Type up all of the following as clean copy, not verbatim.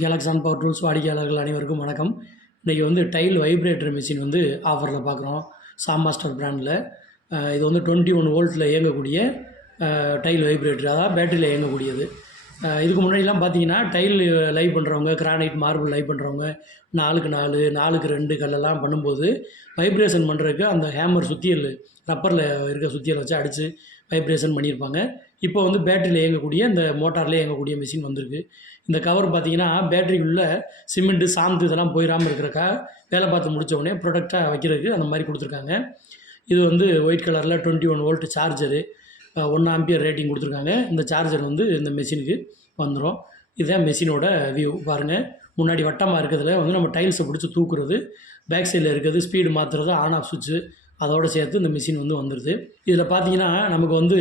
கேலக்ஸான் power tools வாடிக்கையாளர்கள் அனைவருக்கும் வணக்கம். இன்றைக்கி வந்து டைல் வைப்ரேட்டர் மிஷின் வந்து ஆஃபரில் பார்க்குறோம். சாமாஸ்டர் பிராண்டில் இது வந்து 21 வோல்ட்டில் இயங்கக்கூடிய டைல் வைப்ரேட்டர், அதாவது பேட்டரியில் இயங்கக்கூடியது. இதுக்கு முன்னாடிலாம் பார்த்தீங்கன்னா டைல் லைவ் பண்ணுறவங்க, கிரானைட் மார்பிள் லைவ் பண்ணுறவங்க 4x4 4x2 கல்லெல்லாம் பண்ணும்போது வைப்ரேஷன் பண்ணுறதுக்கு அந்த ஹேமர் சுத்தியல், ரப்பரில் இருக்க சுத்தியல் வச்சு அடித்து வைப்ரேஷன் பண்ணியிருப்பாங்க. இப்போ வந்து பேட்டரியில் இயங்கக்கூடிய இந்த மோட்டார்லேயே இயங்கக்கூடிய மிஷின் வந்திருக்கு. இந்த கவர் பார்த்தீங்கன்னா பேட்டரிக்குள்ளே சிமெண்ட்டு, சாந்து இதெல்லாம் போயிடாமல் இருக்கிறக்கா வேலை பார்த்து முடித்த உடனே ப்ரொடக்டாக வைக்கிறதுக்கு அந்த மாதிரி கொடுத்துருக்காங்க. இது வந்து ஒயிட் கலரில் 21 வோல்ட் சார்ஜரு, 1 ஆம்பியர் ரேட்டிங் கொடுத்துருக்காங்க. இந்த சார்ஜர் வந்து இந்த மிஷினுக்கு வந்துடும். இதுதான் மிஷினோட வியூ பாருங்கள். முன்னாடி வட்டமாக இருக்கிறதுல வந்து நம்ம டைல்ஸை பிடிச்சி தூக்குறது, பேக் சைடில் இருக்கிறது ஸ்பீடு மாற்றுறது, ஆன் ஆஃப் சுவிட்சு, அதோடு சேர்த்து இந்த மிஷின் வந்து வந்துடுது. இதில் பார்த்தீங்கன்னா நமக்கு வந்து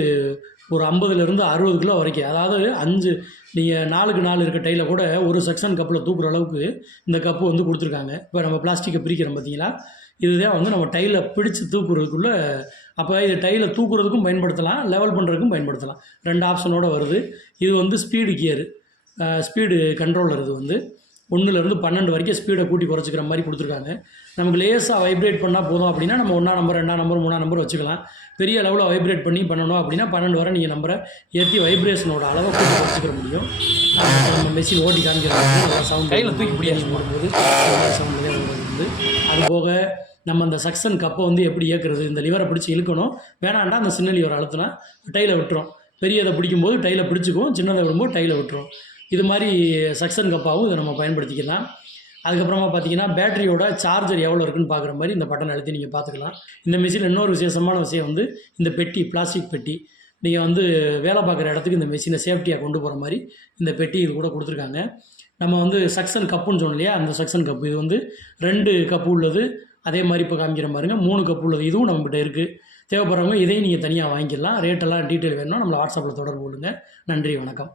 ஒரு 50லேருந்து 60 கிலோ வரைக்கும், அதாவது 5 நீங்கள் 4x4 இருக்க டைலை கூட ஒரு செக்ஷன் கப்பில் தூக்குற அளவுக்கு இந்த கப்பு வந்து கொடுத்துருக்காங்க. இப்போ நம்ம பிளாஸ்டிக்கை பிரிக்கிறோம் பார்த்தீங்களா, இதுதான் வந்து நம்ம டைலை பிடிச்சி தூக்குறதுக்குள்ளே. அப்போ இது டைலை தூக்குறதுக்கும் பயன்படுத்தலாம், லெவல் பண்ணுறதுக்கும் பயன்படுத்தலாம். 2 ஆப்ஷனோடு வருது. இது வந்து ஸ்பீடு கியரு, ஸ்பீடு கண்ட்ரோலர். இது வந்து 1லேருந்து 12 வரைக்கும் ஸ்பீடை கூட்டி குறைச்சிக்கிற மாதிரி கொடுத்துருக்காங்க. நமக்கு லேஸாக வைப்ரேட் பண்ணால் போதும் அப்படின்னா நம்ம 1ஆம் நம்பர், 2ஆம் நம்பர், 3ஆம் நம்பர் வச்சுக்கலாம். பெரிய லெவலில் வைப்ரேட் பண்ணணும் அப்படின்னா 12 வரை நீங்கள் நம்பரை ஏற்றி வைப்ரேஷனோட அளவை கூட்டி குறைச்சிக்கிற முடியும். நம்ம மெஷின் ஓட்டி காமிக்கிறாங்க. சவுண்ட் கையில் தூக்கி பிடிச்சி போடும்போது சவுண்ட் வந்து அதுபோக நம்ம அந்த சக்ஷன் கப்பை வந்து எப்படி இயக்குறது, இந்த லிவரை பிடிச்சி இழுக்கணும். வேணாண்டா அந்த சின்ன லிவரை அழுத்தினா டைலை விட்டுரும். பெரியதை பிடிக்கும்போது டைலை பிடிச்சிக்கும், சின்னதை விடும்போது டைலை விட்டுரும். இது மாதிரி சக்ஷன் கப்பாகவும் இதை நம்ம பயன்படுத்திக்கலாம். அதுக்கப்புறமா பார்த்தீங்கன்னா பேட்டரியோட சார்ஜர் எவ்வளோ இருக்குன்னு பார்க்குற மாதிரி இந்த பட்டன் அழுத்தி நீங்கள் பார்த்துக்கலாம். இந்த மிஷின் இன்னொரு விசேஷமான விஷயம் வந்து இந்த பெட்டி, பிளாஸ்டிக் பெட்டி. நீங்கள் வந்து வேலை பார்க்குற இடத்துக்கு இந்த மிஷினை சேஃப்டியாக கொண்டு போகிற மாதிரி இந்த பெட்டி இது கூட கொடுத்துருக்காங்க. நம்ம வந்து சக்ஷன் கப்புன்னு சொன்னோம் இல்லையா, அந்த சக்ஷன் கப்பு இது வந்து 2 கப்பு உள்ளது. அதே மாதிரி இப்போ காமிக்கிற பாருங்க 3 கப்பு உள்ளது. இதுவும் நம்மகிட்ட இருக்குது. தேவைப்படுறவங்க இதையும் நீங்கள் தனியாக வாங்கிக்கலாம். ரேட்டெல்லாம் டீட்டெயில் வேணும்னா நம்மளை வாட்ஸ்அப்பில் தொடர்பு கொள்ளுங்கள். நன்றி, வணக்கம்.